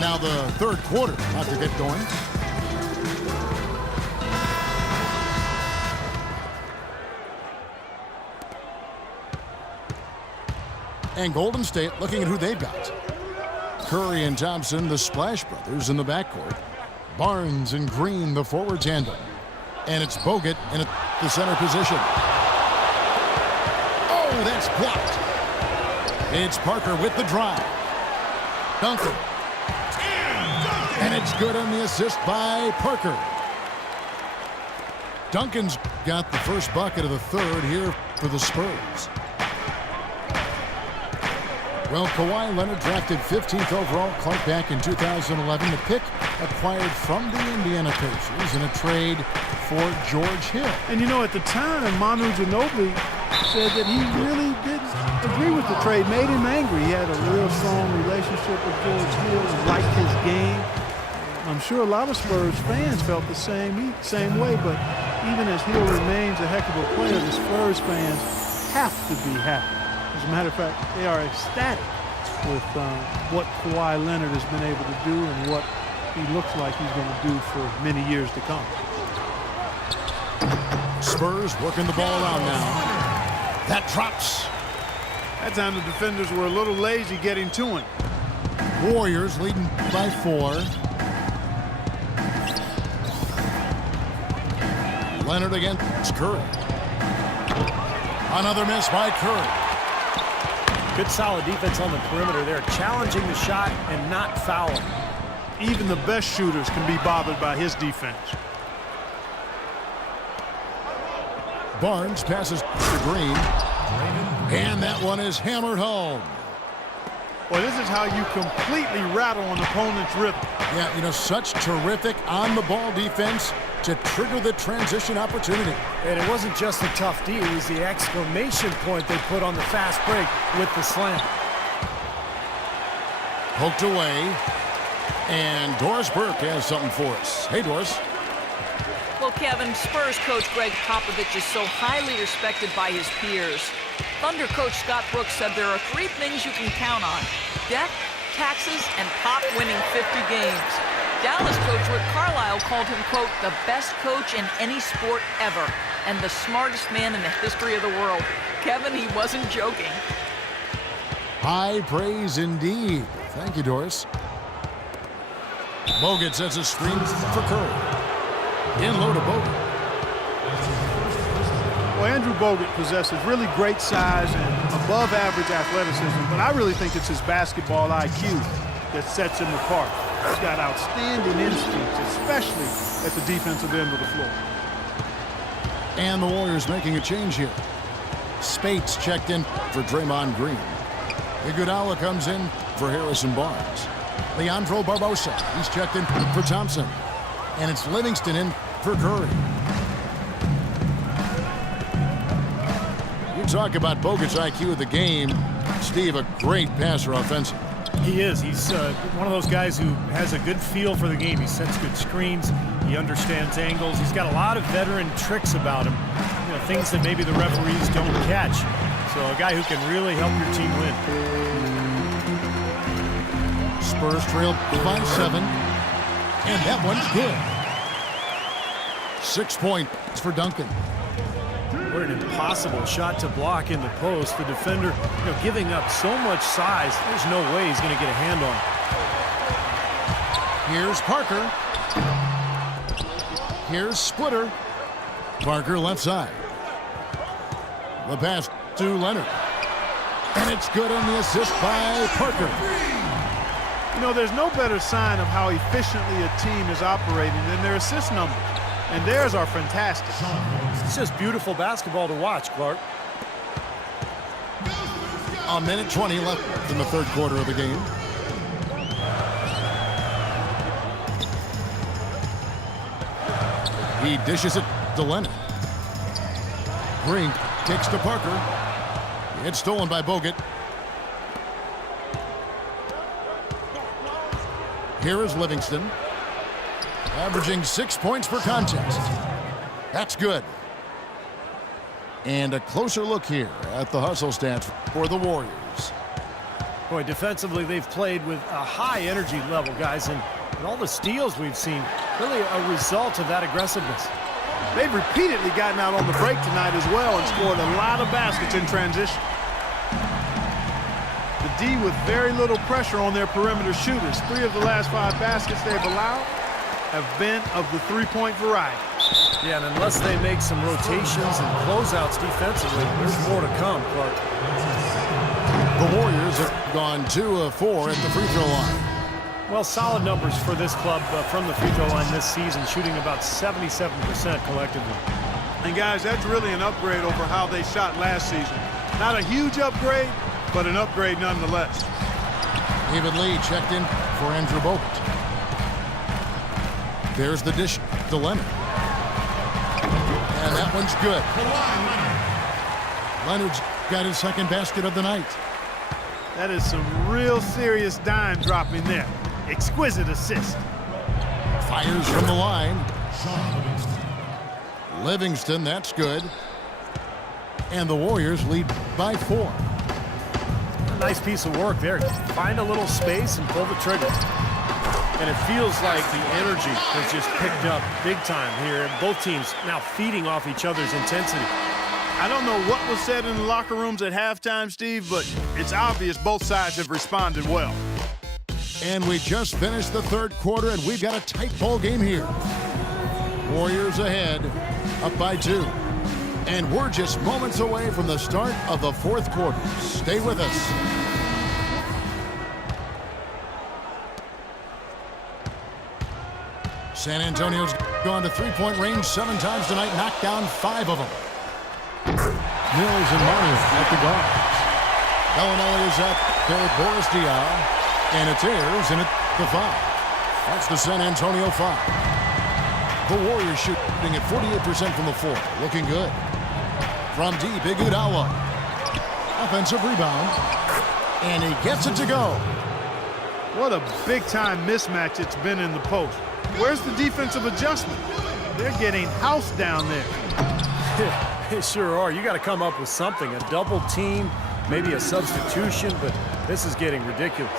And now the third quarter about to get going. And Golden State looking at who they've got. Curry and Thompson, the Splash Brothers in the backcourt. Barnes and Green, the forward tandem. And it's Bogut in the center position. Oh, that's blocked. It's Parker with the drive. Duncan. And it's good on the assist by Parker. Duncan's got the first bucket of the third here for the Spurs. Well, Kawhi Leonard drafted 15th overall, Clark, back in 2011. The pick acquired from the Indiana Pacers in a trade for George Hill. And you know, at the time, Manu Ginobili said that he really didn't agree with the trade, made him angry. He had a real strong relationship with George Hill and liked his game. I'm sure a lot of Spurs fans felt the same way, but even as Hill remains a heck of a player, the Spurs fans have to be happy. As a matter of fact, they are ecstatic with what Kawhi Leonard has been able to do and what he looks like he's going to do for many years to come. Spurs working the ball around now. That drops. That time the defenders were a little lazy getting to him. Warriors leading by 4. Leonard against Curry. Another miss by Curry. Good solid defense on the perimeter there, challenging the shot and not fouling. Even the best shooters can be bothered by his defense. Barnes passes to Green. And that one is hammered home. Well, this is how you completely rattle an opponent's rhythm. Yeah, you know, such terrific on-the-ball defense to trigger the transition opportunity. And it wasn't just a tough D, it was the exclamation point they put on the fast break with the slam. Poked away. And Doris Burke has something for us. Hey, Doris. Well, Kevin, Spurs coach Greg Popovich is so highly respected by his peers. Thunder coach Scott Brooks said there are 3 things you can count on: death, taxes, and Pop winning 50 games. Dallas coach Rick Carlisle called him, quote, the best coach in any sport ever and the smartest man in the history of the world. Kevin, he wasn't joking. High praise indeed. Thank you, Doris. Bogut sets a screen for Curry. In low to Bogut. Well, Andrew Bogut possesses really great size and above-average athleticism, but I really think it's his basketball IQ that sets him apart. He's got outstanding instincts, especially at the defensive end of the floor. And the Warriors making a change here. Spates checked in for Draymond Green. Iguodala comes in for Harrison Barnes. Leandro Barbosa, he's checked in for Thompson. And it's Livingston in for Curry. You talk about Bogut's IQ of the game. Steve, a great passer offensively. He is. He's one of those guys who has a good feel for the game. He sets good screens. He understands angles. He's got a lot of veteran tricks about him. You know, things that maybe the referees don't catch. So a guy who can really help your team win. Spurs trail by 7. And that one's good. 6 points for Duncan. What an impossible shot to block in the post. The defender, giving up so much size, there's no way he's going to get a hand on it. Here's Parker. Here's Splitter. Parker left side. The pass to Leonard. And it's good on the assist by Parker. You know, there's no better sign of how efficiently a team is operating than their assist numbers. And theirs are fantastic. It's just beautiful basketball to watch, Clark. A minute 20 left in the third quarter of the game. He dishes it to Leonard. Green kicks to Parker. It's stolen by Bogut. Here is Livingston. Averaging 6 points per contest. That's good. And a closer look here at the hustle stats for the Warriors. Boy, defensively, they've played with a high energy level, guys, and all the steals we've seen, really a result of that aggressiveness. They've repeatedly gotten out on the break tonight as well and scored a lot of baskets in transition. The D with very little pressure on their perimeter shooters. 3 of the last 5 baskets they've allowed have been of the three-point variety. Yeah, and unless they make some rotations and closeouts defensively, there's more to come, Clark. The Warriors have gone 2 of 4 at the free throw line. Well, solid numbers for this club from the free throw line this season, shooting about 77% collectively. And guys, that's really an upgrade over how they shot last season. Not a huge upgrade, but an upgrade nonetheless. David Lee checked in for Andrew Bogut. There's the dish to Leonard. And that one's good. Leonard's got his second basket of the night. That is some real serious dime dropping there. Exquisite assist. Fires from the line. Livingston, that's good. And the Warriors lead by 4. A nice piece of work there. Find a little space and pull the trigger. And it feels like the energy has just picked up big time here. And both teams now feeding off each other's intensity. I don't know what was said in the locker rooms at halftime, Steve, but it's obvious both sides have responded well. And we just finished the third quarter, and we've got a tight ball game here. Warriors ahead, up by 2. And we're just moments away from the start of the fourth quarter. Stay with us. San Antonio's gone to three-point range 7 times tonight, knocked down 5 of them. Mills and Manu at the guards. Bellinelli is up there with Boris Diaw, and it's Ayers, and it's the foul. That's the San Antonio foul. The Warriors shooting at 48% from the floor, looking good. From deep, Iguodala. Offensive rebound, and he gets it to go. What a big-time mismatch it's been in the post. Where's the defensive adjustment? They're getting housed down there. They sure are. You got to come up with something, a double team, maybe a substitution, but this is getting ridiculous.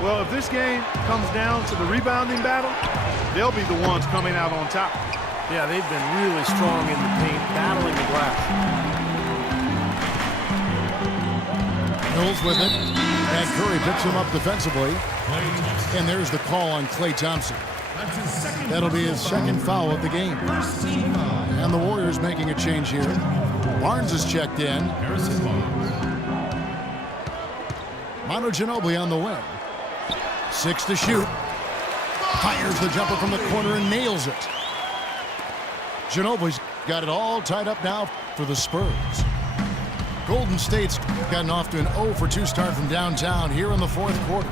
Well, if this game comes down to the rebounding battle, they'll be the ones coming out on top. Yeah, they've been really strong in the paint, battling the glass. Mills with it, and Curry picks him up defensively. And there's the call on Klay Thompson. That'll be his second foul of the game. And the Warriors making a change here. Barnes is checked in. Manu Ginobili on the wing. 6 to shoot. Fires the jumper from the corner and nails it. Ginobili's got it all tied up now for the Spurs. Golden State's gotten off to an 0 for 2 start from downtown here in the fourth quarter.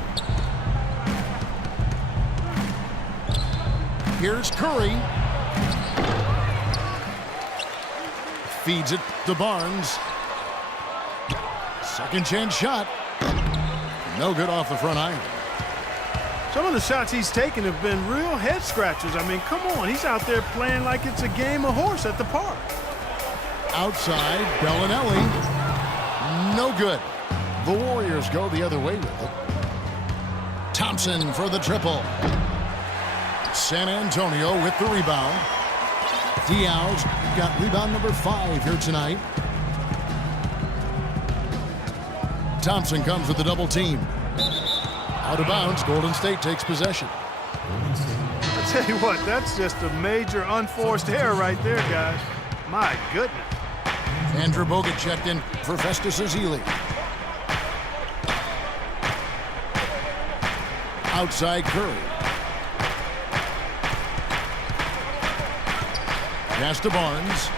Here's Curry. Feeds it to Barnes. Second chance shot. No good off the front iron. Some of the shots he's taken have been real head scratchers. I mean, come on. He's out there playing like it's a game of horse at the park. Outside, Bellinelli. No good. The Warriors go the other way with it. Thompson for the triple. San Antonio with the rebound. Diaw's got rebound number 5 here tonight. Thompson comes with the double team. Out of bounds, Golden State takes possession. I tell you what, that's just a major unforced error right there, guys. My goodness. Andrew Bogut checked in for Festus Ezeli. Outside Curry. Pass to Barnes.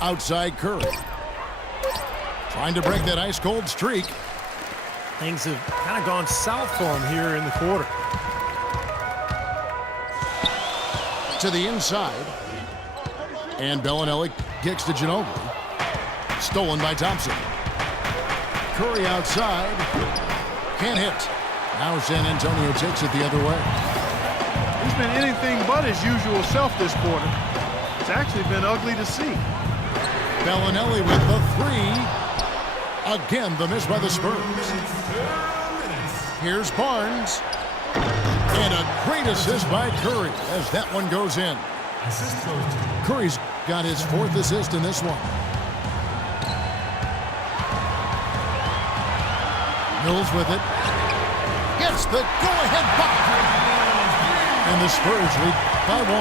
Outside Curry. Trying to break that ice-cold streak. Things have kind of gone south for him here in the quarter. To the inside. And Bellinelli kicks to Ginobili. Stolen by Thompson. Curry outside. Can't hit. Now San Antonio takes it the other way. He's been anything but his usual self this quarter. It's actually been ugly to see. Bellinelli with the three. Again, the miss by the Spurs. Here's Barnes. And a great assist by Curry as that one goes in. Curry's got his 4th assist in this one. Mills with it. Gets the go-ahead bucket. And the Spurs lead by 1.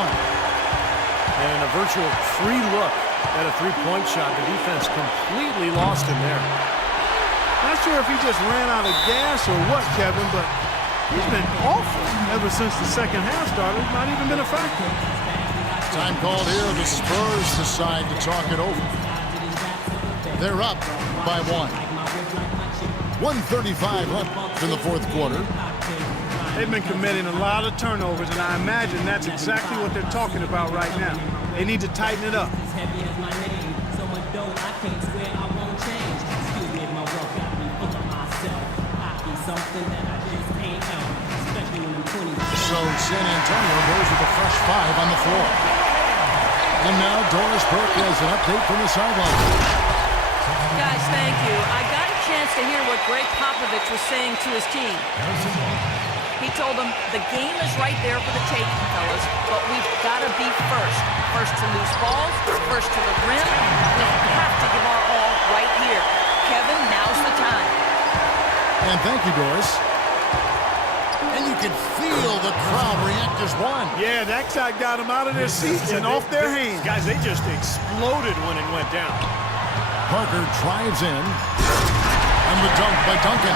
And a virtual free look at a three-point shot. The defense completely lost him there. Not sure if he just ran out of gas or what, Kevin, but he's been awful ever since the second half started. Not even been a factor. Time called here. The Spurs decide to talk it over. They're up by 1. 1:35 left in the 4th quarter. They've been committing a lot of turnovers, and I imagine that's exactly what they're talking about right now. They need to tighten it up. So San Antonio goes with a fresh 5 on the floor. And now Doris Burke has an update from the sideline. Guys, thank you. I got a chance to hear what Greg Popovich was saying to his team. He told them, the game is right there for the taking, fellas, but we've got to be first. First to loose balls, first to the rim. We have to give our all right here. Kevin, now's the time. And thank you, Doris. And you can feel the crowd react as one. Yeah, that side got them out of their seats and off their hands. Guys, they just exploded when it went down. Parker drives in. And the dunk by Duncan.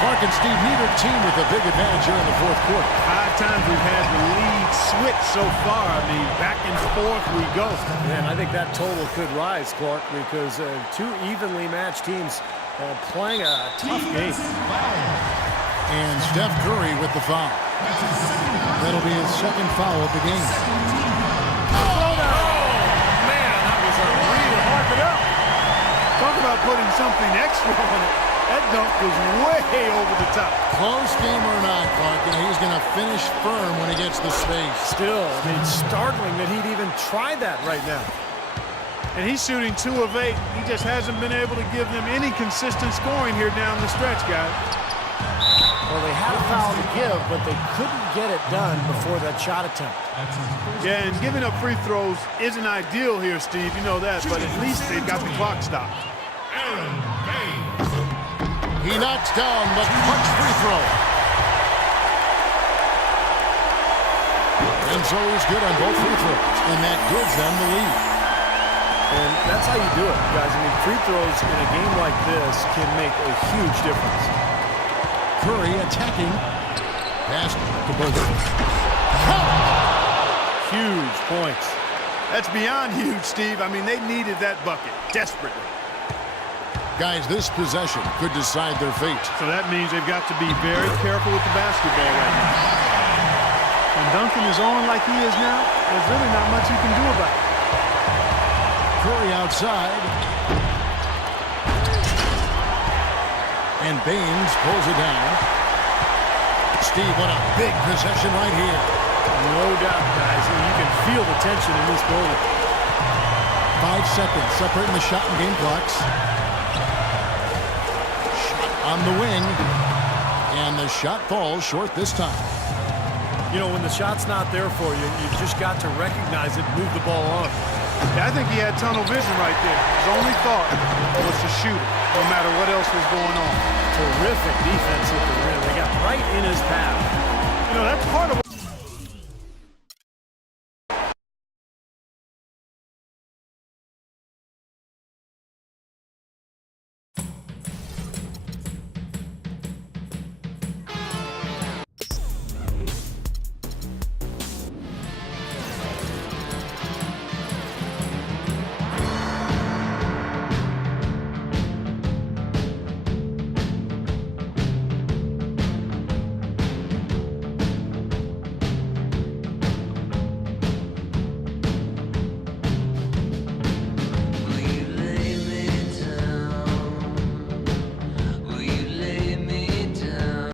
Clark and Steve, neither team with a big advantage here in the 4th quarter. 5 times we've had the lead switch so far. I mean, back and forth we go. And I think that total could rise, Clark, because 2 evenly matched teams playing a tough game. And Steph Curry with the foul. That'll be his 2nd foul of the game. Oh, man, that was a real Mark it up. Talk about putting something extra on it. That dunk was way over the top. Close game or not, Clark, he's going to finish firm when he gets the space. Still, I mean, startling that he'd even try that right now. And he's shooting 2 of 8. He just hasn't been able to give them any consistent scoring here down the stretch, guys. Well, they had a foul to give, but they couldn't get it done before that shot attempt. Yeah, and giving up free throws isn't ideal here, Steve. You know that, but at least they've got the clock stopped. He knocks down the clutch free throw. And so he's good on both free throws, and that gives them the lead. And that's how you do it, guys. I mean, free throws in a game like this can make a huge difference. Curry attacking. Pass to Bogut. Huge points. That's beyond huge, Steve. I mean, they needed that bucket desperately. Guys, this possession could decide their fate. So that means they've got to be very careful with the basketball right now. When Duncan is on like he is now, there's really not much you can do about it. Curry outside. And Baines pulls it down. Steve, what a big possession right here. No doubt, guys. You can feel the tension in this building. 5 seconds separating the shot and game clocks. On the wing, and the shot falls short this time. You know, when the shot's not there for you, you've just got to recognize it, move the ball on. Yeah, I think he had tunnel vision right there. His only thought was to shoot it, no matter what else was going on. Terrific defense at the rim. They got right in his path. You know, that's part of